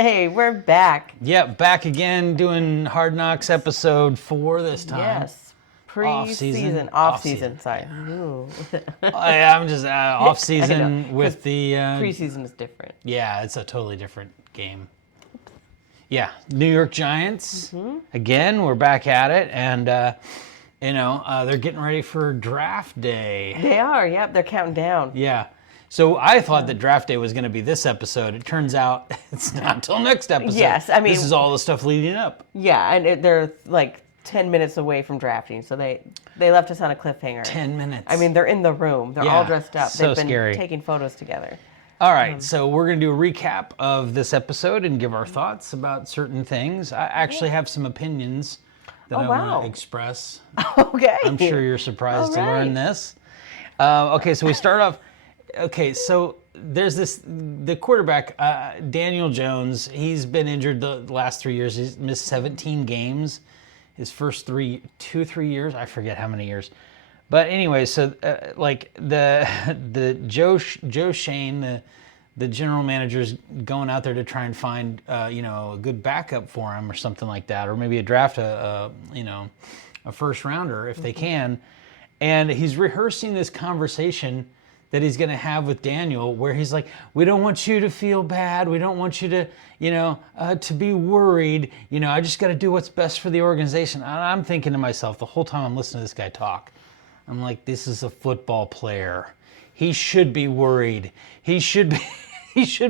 Hey, we're back. Yep, back again doing Hard Knocks episode 4 this time. Yes. Pre-season. Off-season. Off-season, sorry. Ooh. I'm just off-season with the... Pre-season is different. Yeah, it's a totally different game. Yeah, New York Giants. Again, we're back at it, and they're getting ready for draft day. They are, yep. They're counting down. Yeah. So I thought that draft day was going to be this episode. It turns out it's not until next episode. Yes, I mean... This is all the stuff leading up. Yeah, and they're like 10 minutes away from drafting, so they left us on a cliffhanger. 10 minutes. I mean, they're in the room. They're all dressed up. So They've been scary. taking photos together. All right, so we're going to do a recap of this episode and give our thoughts about certain things. I actually have some opinions that I want to express. Okay. I'm sure you're surprised to learn this. Okay, so we start off. Okay, so there's the quarterback, Daniel Jones. He's been injured the last 3 years. He's missed 17 games. His first 3 years, I forget how many years. But anyway, so like the Joe Shane, the general manager's going out there to try and find a good backup for him or something like that, or maybe a draft a first rounder if they can. And he's rehearsing this conversation that he's going to have with Daniel, where he's like, we don't want you to feel bad. We don't want you to, to be worried. I just got to do what's best for the organization. And I'm thinking to myself the whole time I'm listening to this guy talk, I'm like, this is a football player. He should be worried. He should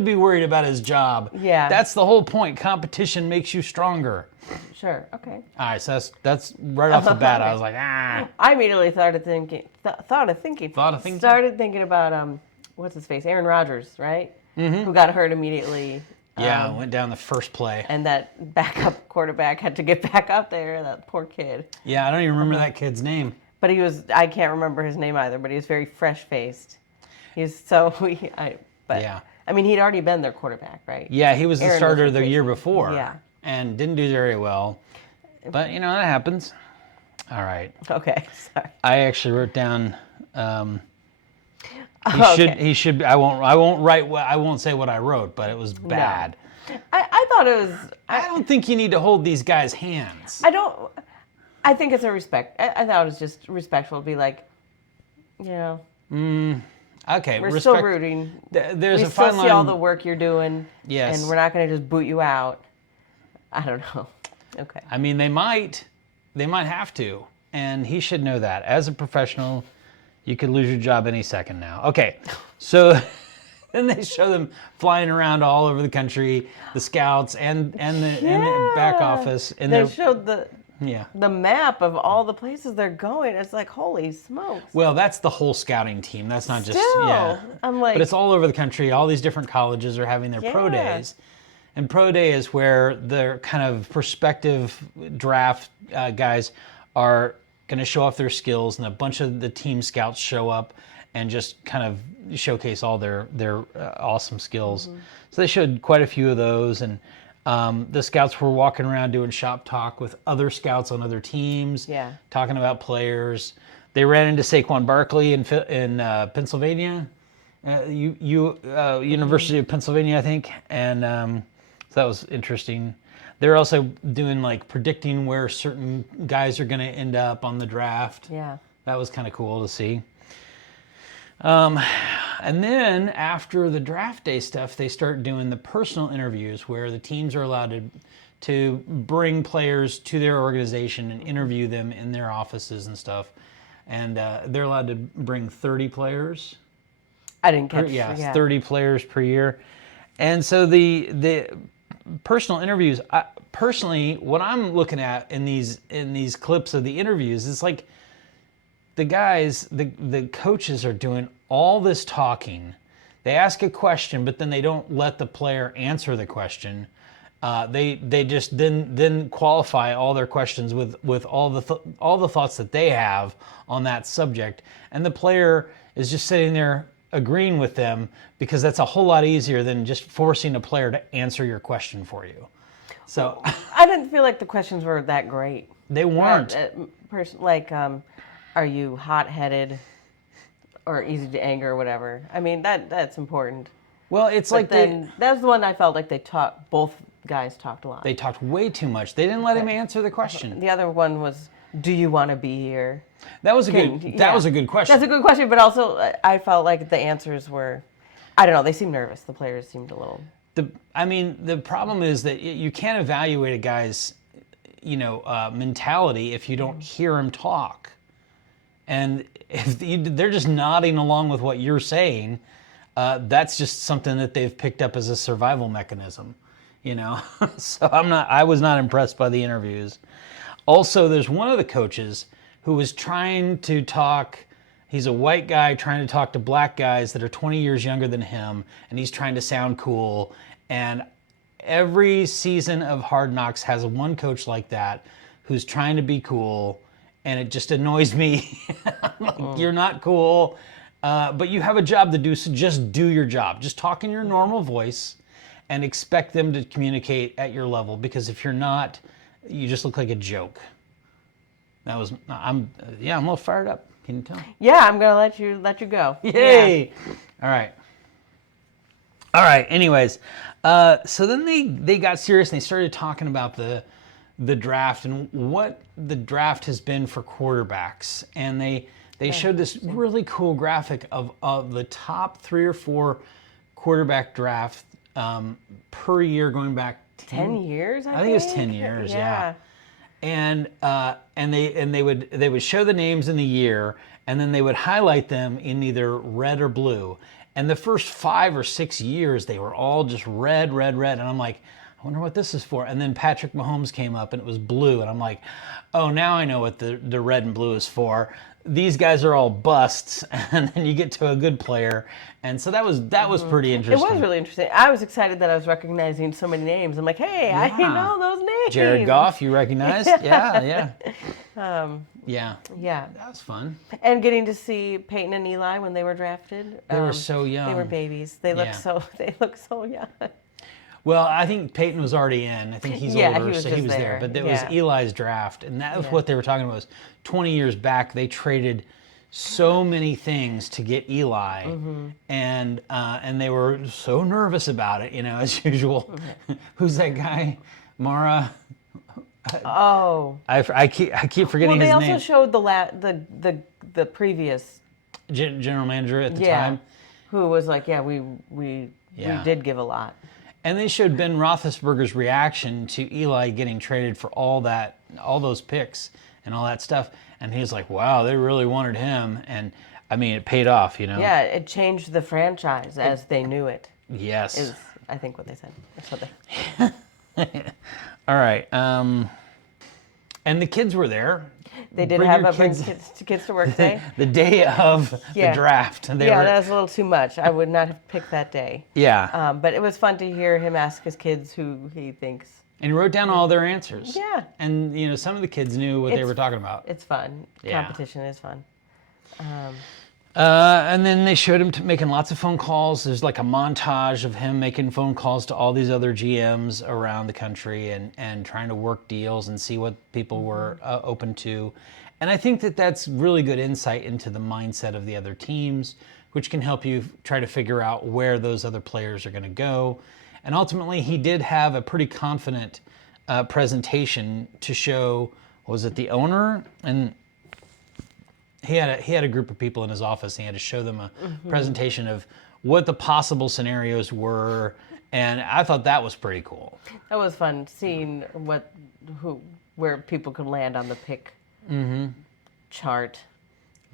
be worried about his job. Yeah. That's the whole point. Competition makes you stronger. Sure. Okay. All right, so that's right off the bat. I was like, I immediately started thinking. Started thinking about what's his face, Aaron Rodgers, right? Mm-hmm. Who got hurt immediately. Yeah, went down the first play. And that backup quarterback had to get back out there. That poor kid. Yeah, I don't even remember that kid's name. But I can't remember his name either. But he was very fresh-faced. Yeah. I mean, he'd already been their quarterback, right? Yeah, he was the starter the year before. Yeah. And didn't do very well. But, that happens. All right. Okay, sorry. I actually wrote down he should I won't say what I wrote, but it was bad. No. I thought it was I don't think you need to hold these guys' hands. I think it's a respect. I thought it was just respectful to be like, Okay, we're still rooting. There's we a fine still line. See all the work you're doing. Yes. And we're not going to just boot you out. I don't know. Okay. I mean, they might have to, and he should know that. As a professional, you could lose your job any second now. Okay, so then they show them flying around all over the country, the scouts and the back office, and they showed the map of all the places they're going. It's like, holy smokes. Well, that's the whole scouting team. That's not just I'm like, but it's all over the country. All these different colleges are having their pro days. And pro day is where the kind of prospective draft guys are going to show off their skills, and a bunch of the team scouts show up and just kind of showcase all their awesome skills. Mm-hmm. So they showed quite a few of those, and the scouts were walking around doing shop talk with other scouts on other teams, talking about players. They ran into Saquon Barkley in Pennsylvania, University of Pennsylvania, I think, and so that was interesting. They're also doing predicting where certain guys are going to end up on the draft. Yeah. That was kind of cool to see. And then after the draft day stuff, they start doing the personal interviews where the teams are allowed to bring players to their organization and interview them in their offices and stuff. And they're allowed to bring 30 players. I didn't catch 30 players per year. And so the personal interviews, personally, what I'm looking at in these clips of the interviews is like the guys, the coaches are doing all this talking. They ask a question, but then they don't let the player answer the question. They just then qualify all their questions with all the thoughts that they have on that subject, and the player is just sitting there agreeing with them, because that's a whole lot easier than just forcing a player to answer your question for you. So I didn't feel like the questions were that great. They weren't. Are you hot-headed or easy to anger or whatever? I mean, that's important. Well, it's like that was the one I felt like both guys talked a lot. They talked way too much. They didn't let him answer the question. The other one was, do you want to be here? That was a good question. That's a good question, but also I felt like the answers were, I don't know, they seemed nervous. The players seemed a little. The problem is that you can't evaluate a guy's, mentality if you don't hear him talk. And if they're just nodding along with what you're saying, that's just something that they've picked up as a survival mechanism, So I was not impressed by the interviews. Also, there's one of the coaches who was trying to talk. He's a white guy trying to talk to black guys that are 20 years younger than him, and he's trying to sound cool. And every season of Hard Knocks has one coach like that who's trying to be cool, and it just annoys me. You're not cool, but you have a job to do, so just do your job. Just talk in your normal voice and expect them to communicate at your level, because if you're not, you just look like a joke. I'm a little fired up. Can you tell? Yeah, I'm gonna let you go. Yay! Yeah. All right. Anyways, so then they got serious and they started talking about the draft and what the draft has been for quarterbacks, and they showed this really cool graphic of the top 3 or 4 quarterback draft per year going back 10 years. I think it was 10 years. Yeah. And they would show the names in the year, and then they would highlight them in either red or blue. And the first 5 or 6 years, they were all just red, red, red. And I'm like, I wonder what this is for. And then Patrick Mahomes came up, and it was blue. And I'm like, oh, now I know what the red and blue is for. These guys are all busts, and then you get to a good player. And so that was pretty interesting. It was really interesting. I was excited that I was recognizing so many names. I'm like, hey, I know those names. Jared Goff, you recognized? Yeah. Yeah. That was fun. And getting to see Peyton and Eli when they were drafted. They were so young. They were babies. They look so young. Well, I think Peyton was already in. I think he's older, so he was there. But it was Eli's draft, and that was what they were talking about. Was 20 years back, they traded so many things to get Eli, and they were so nervous about it, as usual. Who's that guy? Mara. Oh. I keep forgetting his name. Well, they also showed the previous general manager at the time, who was like, we did give a lot. And they showed Ben Roethlisberger's reaction to Eli getting traded for all those picks and all that stuff. And he was like, wow, they really wanted him. And, I mean, it paid off, Yeah, it changed the franchise as they knew it. Yes. Is, I think, what they said. That's what they... All right. And the kids were there. They did bring kids to work day. The day of the draft. That was a little too much. I would not have picked that day. Yeah. But it was fun to hear him ask his kids who he thinks. And he wrote down all their answers. Yeah. And, some of the kids knew what they were talking about. It's fun. Yeah. Competition is fun. And then they showed him making lots of phone calls. There's like a montage of him making phone calls to all these other GMs around the country and trying to work deals and see what people were open to. And I think that that's really good insight into the mindset of the other teams, which can help you try to figure out where those other players are going to go. And ultimately, he did have a pretty confident presentation to show, was it the owner? And he had a group of people in his office. And he had to show them a presentation of what the possible scenarios were, and I thought that was pretty cool. That was fun, seeing where people could land on the pick chart.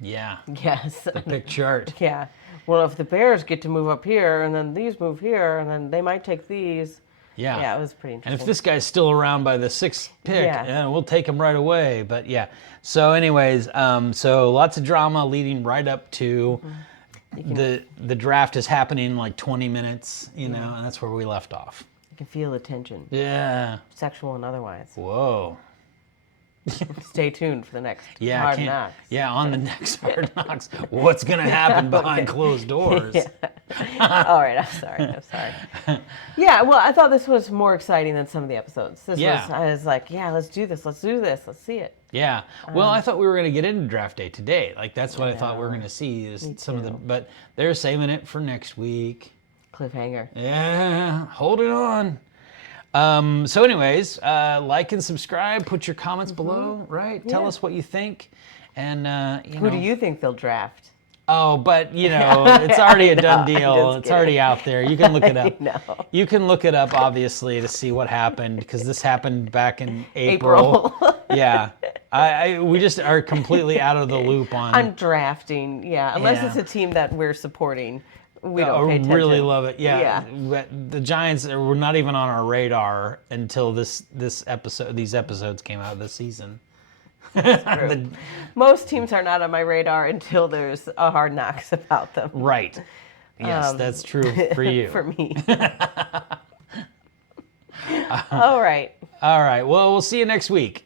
Yeah. Yes. The pick chart. Yeah. Well, if the Bears get to move up here, and then these move here, and then they might take these. Yeah. Yeah, it was pretty interesting. And if this guy's still around by the 6th pick, we'll take him right away. But yeah. So anyways, so lots of drama leading right up to the draft is happening in like 20 minutes, and that's where we left off. You can feel the tension. Yeah. Sexual and otherwise. Whoa. Stay tuned for the next Hard Knocks. Yeah, on the next Hard Knocks. What's going to happen behind closed doors? All right, I'm sorry. Yeah, well, I thought this was more exciting than some of the episodes. I was like, let's do this, let's see it. Yeah. Well, I thought we were going to get into draft day today. Like, that's what I thought we were going to see is some of the, but they're saving it for next week. Cliffhanger. Yeah, hold it on. So anyways, like and subscribe. Put your comments below, right? Yeah. Tell us what you think. And, Who do you think they'll draft? Oh, but, it's already a done deal. It's already out there. You can look it up. No. You can look it up, obviously, to see what happened, because this happened back in April. Yeah. We just are completely out of the loop on drafting, unless it's a team that we're supporting. We don't pay attention. Really love it. Yeah. The Giants were not even on our radar until these episodes came out this season. Most teams are not on my radar until there's a Hard Knocks about them. Right. Yes, that's true for you. For me. All right. All right. Well, we'll see you next week.